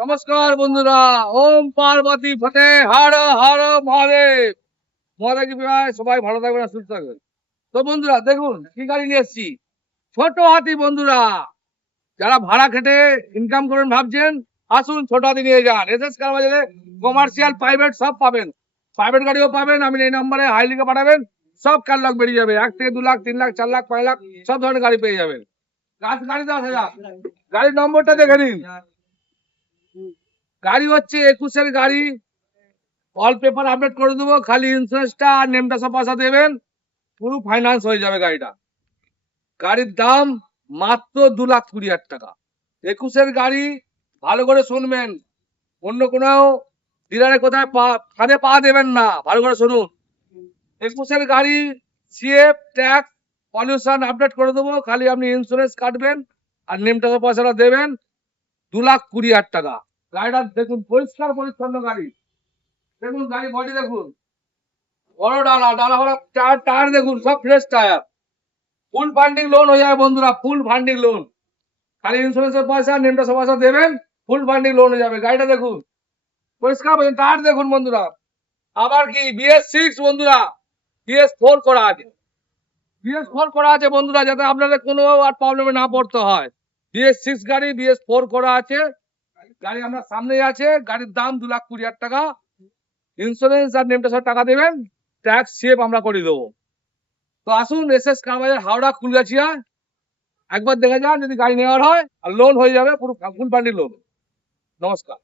নমস্কার বন্ধুরা, ওম পার্বতী ফতে, হর হর মহাদেব। মহাদেব কি সবাই ভালো থাকবেন আর সুস্থ থাকবেন। তো বন্ধুরা দেখুন কি গাড়ি নিয়ে এসেছি, ছোট হাতি। বন্ধুরা যারা ভাড়া খেটে ইনকাম করেন ভাবছেন, আসুন ছোট হাতি নিয়ে যান। এসএস কার বাজারে কমার্শিয়াল প্রাইভেট সব পাবেন, প্রাইভেট গাড়িও পাবেন। আপনি এই নম্বরে হাইলিকে পাঠাবেন, সব ক্যাটালগ বেরিয়ে যাবে। 1 থেকে 2 লাখ, 3 লাখ, 4 লাখ, 5 লাখ সব ধরনের গাড়ি পেয়ে যাবেন। গাড়ি 10,000, গাড়ির নম্বরটা দেখে নিন। গাড়ি হচ্ছে 21-এর গাড়ি, অল পেপার আপডেট করে দেবো, খালি ইন্স্যুরেন্সটা আর নেমটা সব পয়সা দেবেন, পুরো ফাইন্যান্স হয়ে যাবে গাড়িটা। গাড়ির দাম মাত্র 2,20,000 টাকা। 21-এর গাড়ি, ভালো করে শুনবেন, অন্য কোনো ডিলারে কোথায় ফাঁদে পা দেবেন না, ভালো করে শুনুন। 21-এর গাড়ি, সিএফ ট্যাক্স পলিউশন আপডেট করে দেবো, খালি আপনি ইন্স্যুরেন্স কাটবেন আর নেমটা সব পয়সাটা দেবেন। 2,20,000 টাকা। গাড়িটা দেখুন, পরিষ্কার পরিচ্ছন্ন গাড়ি। দেখুন গাড়ি বডি দেখুন, বড় ডালা ভরা টায়ার দেখুন, সব ফ্রেশ টায়ার। ফুল ফান্ডিং লোন হয়ে যাবে বন্ধুরা, ফুল ফান্ডিং লোন। খালি ইন্স্যুরেন্সের পয়সা, নেমটা সব পয়সা দেবেন, ফুল ফান্ডিং লোন হয়ে যাবে। গাড়িটা দেখুন পরিষ্কার টায়ার দেখুন বন্ধুরা। আবার কি BS6 বন্ধুরা, BS4 করা আছে, BS4 করা আছে বন্ধুরা, যাতে আপনাদের কোনো আর প্রবলেমে না পড়তে হয়। BS6 গাড়ি, BS4 করা আছে গাড়ি, আমরা সামনেই আছে। গাড়ির দাম 2,20,000 টাকা। ইন্স্যুরেন্স আর নেমটা সব টাকা দেবেন, ট্যাক্স সেভ আমরা করে দেবো। তো আসুন এসএস কার বাজার, হাওড়া কুলগাছিয়া, একবার দেখে যান। যদি গাড়ি নেওয়ার হয়, আর লোন হয়ে যাবে, পুরো ফুল ফান্ডি লোন। নমস্কার।